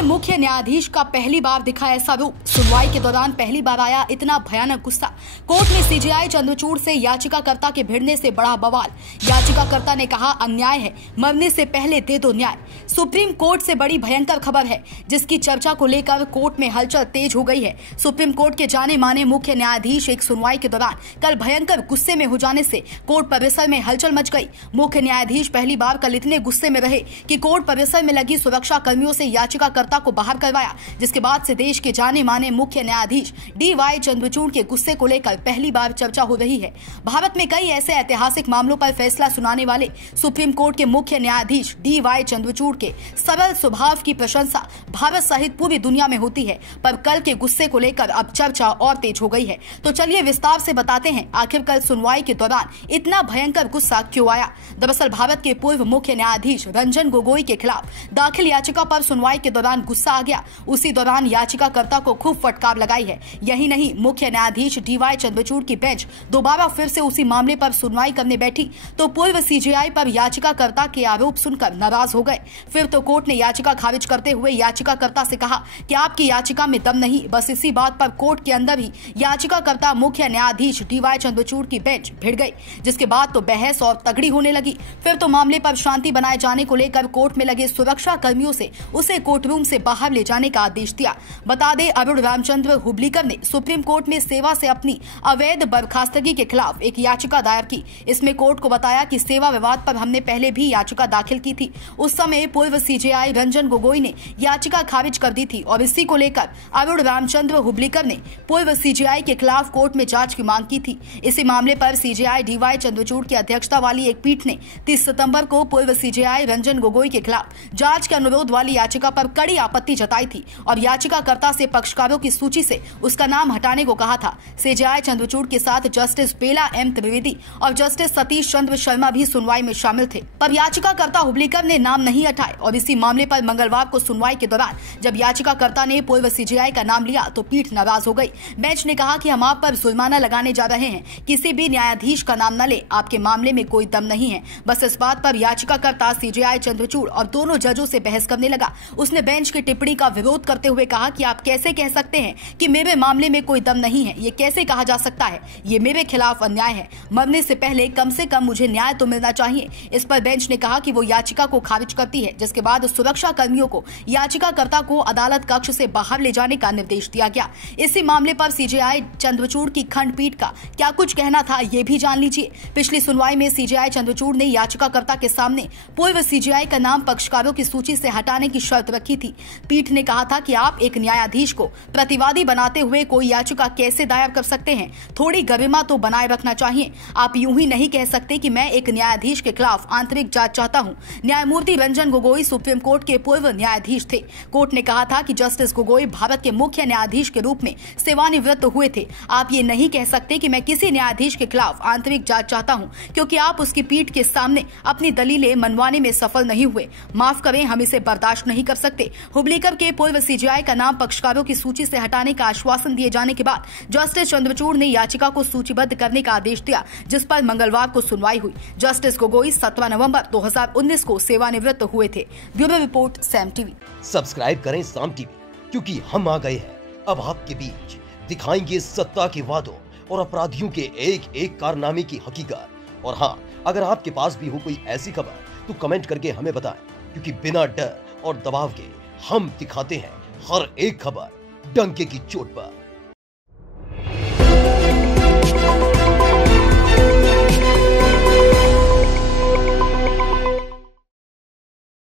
के मुख्य न्यायाधीश का पहली बार दिखा ऐसा रूप। सुनवाई के दौरान पहली बार आया इतना भयानक गुस्सा। कोर्ट में सीजेआई चंद्रचूड़ से याचिकाकर्ता के भिड़ने से बड़ा बवाल। याचिकाकर्ता ने कहा अन्याय है, मरने से पहले दे दो न्याय। सुप्रीम कोर्ट से बड़ी भयंकर खबर है जिसकी चर्चा को लेकर कोर्ट में हलचल तेज हो गई है। सुप्रीम कोर्ट के जाने माने मुख्य न्यायाधीश एक सुनवाई के दौरान कल भयंकर गुस्से में हो जाने से कोर्ट परिसर में हलचल मच गई। मुख्य न्यायाधीश पहली बार कल इतने गुस्से में रहे कि कोर्ट परिसर में लगी सुरक्षा कर्मियों से याचिकाकर्ता को बाहर करवाया, जिसके बाद से देश के जाने माने मुख्य न्यायाधीश DY चंद्रचूड़ के गुस्से को लेकर पहली बार चर्चा हो रही है। भारत में कई ऐसे ऐतिहासिक मामलों पर फैसला सुनाने वाले सुप्रीम कोर्ट के मुख्य न्यायाधीश DY चंद्रचूड़ के सरल स्वभाव की प्रशंसा भारत सहित पूरी दुनिया में होती है, पर कल के गुस्से को लेकर अब चर्चा और तेज हो गई है। तो चलिए विस्तार से बताते हैं आखिर कल सुनवाई के दौरान इतना भयंकर गुस्सा क्यों आया। दरअसल भारत के पूर्व मुख्य न्यायाधीश रंजन गोगोई के खिलाफ दाखिल याचिका पर सुनवाई के दौरान गुस्सा आ गया। उसी दौरान याचिकाकर्ता को खूब फटकार लगाई है। यही नहीं, मुख्य न्यायाधीश DY चंद्रचूड़ की बेंच दोबारा फिर से उसी मामले पर सुनवाई करने बैठी तो पूर्व सीजेआई पर याचिकाकर्ता के आरोप सुनकर नाराज हो गए। फिर तो कोर्ट ने याचिका खारिज करते हुए याचिकाकर्ता से कहा कि आपकी याचिका में दम नहीं। बस इसी बात पर कोर्ट के अंदर ही याचिकाकर्ता मुख्य न्यायाधीश DY चंद्रचूड़ की बेंच भिड़ गई, जिसके बाद तो बहस और तगड़ी होने लगी। फिर तो मामले पर शांति बनाए जाने को लेकर कोर्ट में लगे सुरक्षा कर्मियों से उसे कोर्टरूम से बाहर ले जाने का आदेश दिया। बता दें, अरुण रामचंद्र हुब्लीकर ने सुप्रीम कोर्ट में सेवा से अपनी अवैध बर्खास्तगी के खिलाफ एक याचिका दायर की। इसमें कोर्ट को बताया कि सेवा विवाद पर हमने पहले भी याचिका दाखिल की थी। उस समय पूर्व सीजेआई रंजन गोगोई ने याचिका खारिज कर दी थी और इसी को लेकर अरुण रामचंद्र हुब्लीकर ने पूर्व सीजेआई के खिलाफ कोर्ट में जांच की मांग की थी। इसी मामले पर सीजेआई DY चंद्रचूड़ की अध्यक्षता वाली एक पीठ ने 30 सितंबर को पूर्व सीजेआई रंजन गोगोई के खिलाफ जांच के अनुरोध वाली याचिका पर कड़ी आपत्ति जताई थी और याचिकाकर्ता से पक्षकारों की सूची से उसका नाम हटाने को कहा था। सीजेआई चंद्रचूड़ के साथ जस्टिस बेला M त्रिवेदी और जस्टिस सतीश चंद्र शर्मा भी सुनवाई में शामिल थे, पर याचिकाकर्ता हुब्लीकर ने नाम नहीं हटाए। और इसी मामले पर मंगलवार को सुनवाई के दौरान जब याचिकाकर्ता ने पूर्व सीजेआई का नाम लिया तो पीठ नाराज हो गई। बेंच ने कहा कि हम आप पर जुर्माना लगाने जा रहे हैं, किसी भी न्यायाधीश का नाम न ले, आपके मामले में कोई दम नहीं है। बस इस बात पर याचिकाकर्ता सीजेआई चंद्रचूड़ और दोनों जजों से बहस करने लगा। उसने बेंच की टिप्पणी का विरोध करते हुए कहा कि आप कैसे कह सकते हैं कि मेरे मामले में कोई दम नहीं है, ये कैसे कहा जा सकता है, ये मेरे खिलाफ अन्याय है, मरने से पहले कम से कम मुझे न्याय तो मिलना चाहिए। इस पर बेंच ने कहा कि वो याचिका को खारिज करती है, जिसके बाद सुरक्षा कर्मियों को याचिकाकर्ता को अदालत कक्ष से बाहर ले जाने का निर्देश दिया गया। इसी मामले पर सीजेआई चंद्रचूड़ की खंडपीठ का क्या कुछ कहना था, ये भी जान लीजिए। पिछली सुनवाई में सीजेआई चंद्रचूड़ ने याचिकाकर्ता के सामने पूर्व सीजेआई का नाम पक्षकारों की सूची से हटाने की शर्त रखी थी। पीठ ने कहा था कि आप एक न्यायाधीश को प्रतिवादी बनाते हुए कोई याचिका कैसे दायर कर सकते हैं, थोड़ी गरिमा तो बनाए रखना चाहिए। आप यूं ही नहीं कह सकते कि मैं एक न्यायाधीश के खिलाफ आंतरिक जांच चाहता हूं। न्यायमूर्ति रंजन गोगोई सुप्रीम कोर्ट के पूर्व न्यायाधीश थे। कोर्ट ने कहा था कि जस्टिस गोगोई भारत के मुख्य न्यायाधीश के रूप में सेवानिवृत्त हुए थे। आप ये नहीं कह सकते कि मैं किसी न्यायाधीश के खिलाफ आंतरिक जांच चाहता हूं, क्योंकि आप उसकी पीठ के सामने अपनी दलीलें मनवाने में सफल नहीं हुए। माफ करें, हम इसे बर्दाश्त नहीं कर सकते। हुब्लीकर के पूर्व सीजेआई का नाम पक्षकारों की सूची से हटाने का आश्वासन दिए जाने के बाद जस्टिस चंद्रचूड़ ने याचिका को सूचीबद्ध करने का आदेश दिया, जिस पर मंगलवार को सुनवाई हुई। जस्टिस गोगोई 17 नवंबर 2019 को सेवानिवृत्त हुए थे। Bureau report Sam TV. Subscribe करें साम टीवी, क्योंकि हम आ गए हैं अब आपके बीच। दिखाएंगे सत्ता के वादों और अपराधियों के एक एक कारनामे की हकीकत। और हाँ, अगर आपके पास भी हो कोई ऐसी खबर तो कमेंट करके हमें बताएं, क्योंकि बिना डर और दबाव के हम दिखाते हैं हर एक खबर डंके की चोट पर।